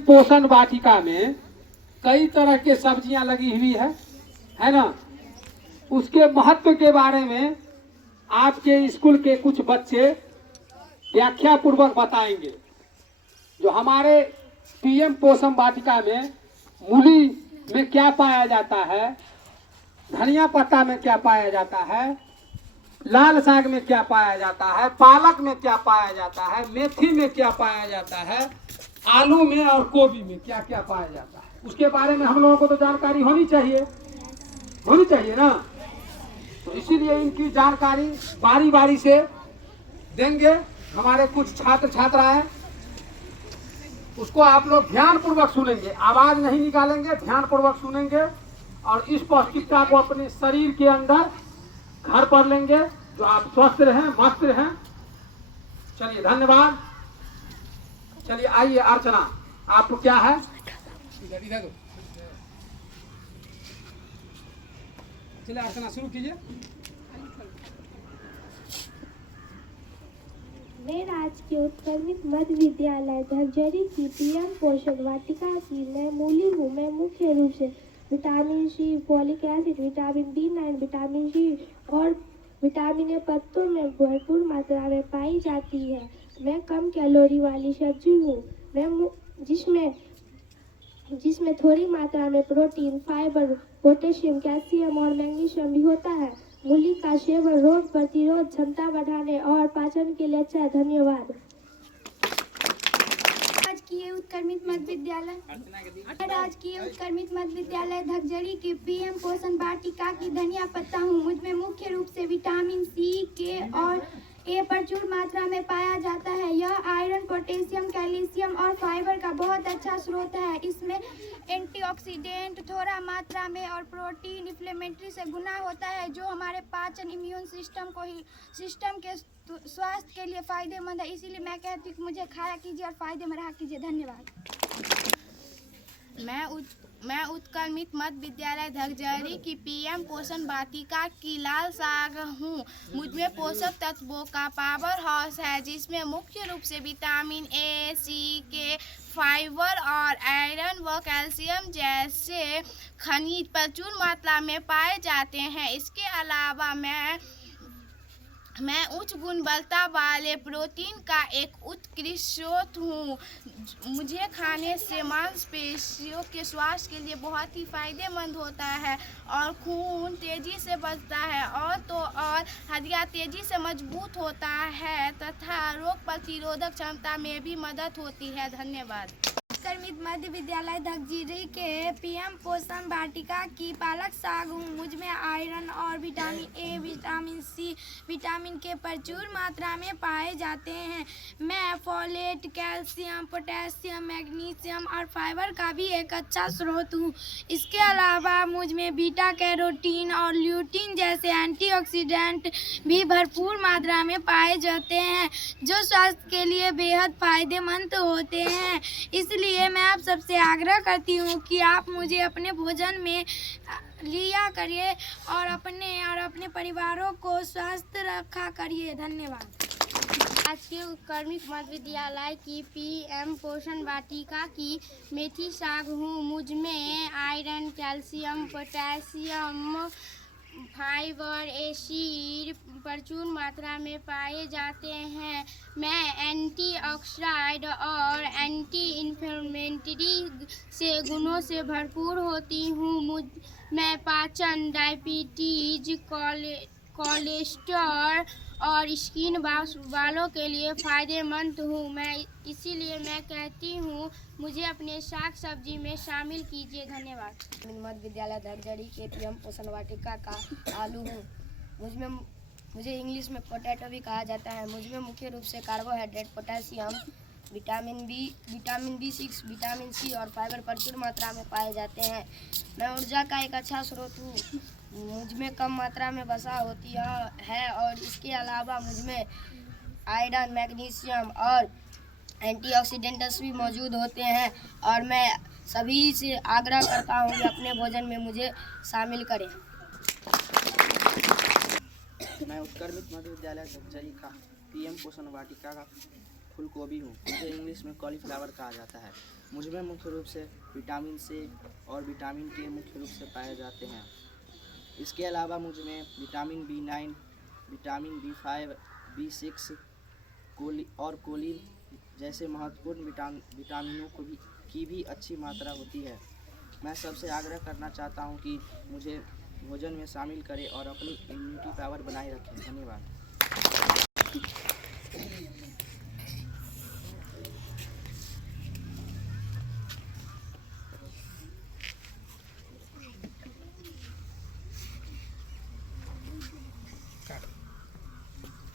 पोषण वाटिका में कई तरह के सब्जियां लगी हुई है ना। उसके महत्व के बारे में आपके स्कूल के कुछ बच्चे व्याख्या पूर्वक बताएंगे। जो हमारे पीएम पोषण वाटिका में मूली में क्या पाया जाता है, धनिया पत्ता में क्या पाया जाता है, लाल साग में क्या पाया जाता है, पालक में क्या पाया जाता है, मेथी में क्या पाया जाता है, आलू में और गोभी में क्या क्या पाया जाता है, उसके बारे में हम लोगों को तो जानकारी होनी चाहिए ना। तो इसीलिए इनकी जानकारी बारी बारी से देंगे हमारे कुछ छात्र छात्राएं। उसको आप लोग ध्यान पूर्वक सुनेंगे, आवाज नहीं निकालेंगे, ध्यान पूर्वक सुनेंगे और इस पौष्टिकता को अपने शरीर के अंदर घर पर लेंगे, जो आप स्वस्थ रहें, मस्त रहें। चलिए, धन्यवाद। चलिए आइए अर्चना, आपको क्या है इधर दो। चलिए अर्चना शुरू कीजिए। मैं राजकीय उत्क्रमित मध्य विद्यालय धगजरी की पीएम पोषण वाटिका की मैं मूली हूँ। मैं मुख्य रूप से vitamin C, folic acid, vitamin B9, vitamin C और विटामिन ए पत्तों में भरपूर मात्रा में पाई जाती है। मैं कम कैलोरी वाली सब्जी हूँ, मैं जिसमें थोड़ी मात्रा में प्रोटीन, फाइबर, पोटेशियम, कैल्शियम और मैग्नीशियम भी होता है। मूली का सेवन रोग प्रतिरोध क्षमता बढ़ाने और पाचन के लिए अच्छा है। धन्यवाद। राजकीय उत्क्रमित मध्य विद्यालय धगजरी की पीएम पोषण वाटिका की धनिया पत्ता हूँ। मुझमें मुख्य रूप से विटामिन सी, के और ए प्रचुर मात्रा में पाया जाता है। यह आयरन, पोटेशियम, कैल्शियम और फाइबर का बहुत अच्छा स्रोत है। इसमें एंटीऑक्सीडेंट थोड़ा मात्रा में और प्रोटीन इन्फ्लेमेटरी से गुना होता है, जो हमारे पाचन, इम्यून सिस्टम के स्वास्थ्य के लिए फायदेमंद है। इसीलिए मैं कहती हूँ कि मुझे खाया कीजिए और फायदे में रहा कीजिए। धन्यवाद। मैं उत्क्रमित मध्य विद्यालय धगजरी की पीएम पोषण वाटिका की लाल साग हूँ। मुझमें पोषक तत्वों का पावर हाउस है, जिसमें मुख्य रूप से विटामिन ए, सी, के, फाइबर और आयरन व कैल्शियम जैसे खनिज प्रचुर मात्रा में पाए जाते हैं। इसके अलावा मैं उच्च गुणवत्ता वाले प्रोटीन का एक उत्कृष्ट स्रोत हूँ। मुझे खाने से मांसपेशियों के स्वास्थ्य के लिए बहुत ही फायदेमंद होता है और खून तेजी से बढ़ता है और हड्डियाँ तेजी से मजबूत होता है तथा रोग प्रतिरोधक क्षमता में भी मदद होती है। धन्यवाद। उत्क्रमित मध्य विद्यालय धगजरी के पीएम पोषण वाटिका की पालक साग हूँ। मुझमें आयरन और vitamin A, vitamin C, vitamin K प्रचुर मात्रा में पाए जाते हैं। मैं फोलेट, कैल्शियम, पोटेशियम, मैग्नीशियम और फाइबर का भी एक अच्छा स्रोत हूँ। इसके अलावा मुझमें बीटा कैरोटीन और ल्यूटीन जैसे एंटीऑक्सीडेंट भी भरपूर मात्रा में पाए जाते हैं, जो स्वास्थ्य के लिए बेहद फायदेमंद होते हैं। इसलिए मैं आप सबसे आग्रह करती हूँ कि आप मुझे अपने भोजन में लिया करिए और अपने परिवारों को स्वस्थ रखा करिए। धन्यवाद। आज के उत्क्रमित मध्य विद्यालय की पीएम पोषण वाटिका की मेथी साग हूँ। मुझमें iron, calcium, potassium, fibre, acid प्रचुर मात्रा में पाए जाते हैं। मैं एंटीऑक्सीडेंट और एंटी इन्फ्लेमेटरी से गुणों से भरपूर होती हूँ। मैं पाचन, डायबिटीज, कोलेस्ट्रॉल और स्किन वालों के लिए फ़ायदेमंद हूँ। इसीलिए मैं कहती हूँ, मुझे अपने साग सब्जी में शामिल कीजिए। धन्यवाद। मध्य विद्यालय धगजरी के पीएम पोषण वाटिका का आलू हूँ। मुझे इंग्लिश में पोटैटो भी कहा जाता है। मुझमें मुख्य रूप से carbohydrate, potassium, vitamin B6, vitamin C और फाइबर प्रचुर मात्रा में पाए जाते हैं। मैं ऊर्जा का एक अच्छा स्रोत हूँ। मुझमें कम मात्रा में वसा होती है और इसके अलावा मुझमें आयरन, मैग्नीशियम और एंटीऑक्सीडेंट्स भी मौजूद होते हैं और मैं सभी से आग्रह करता हूँ कि अपने भोजन में मुझे शामिल करें। मैं उत्क्रमित मध्य विद्यालय धगजरी का पीएम पोषण वाटिका फूलगोभी हूँ। मुझे इंग्लिश में कॉलीफ्लावर कहा जाता है। मुझ में मुख्य रूप से विटामिन सी और विटामिन के मुख्य रूप से पाए जाते हैं। इसके अलावा मुझ में vitamin B9, vitamin B5, B6 और कोलिन जैसे महत्वपूर्ण विटामिनों की भी अच्छी मात्रा होती है। मैं सबसे आग्रह करना चाहता हूँ कि मुझे भोजन में शामिल करें और अपनी इम्यूनिटी पावर बनाए रखें। धन्यवाद।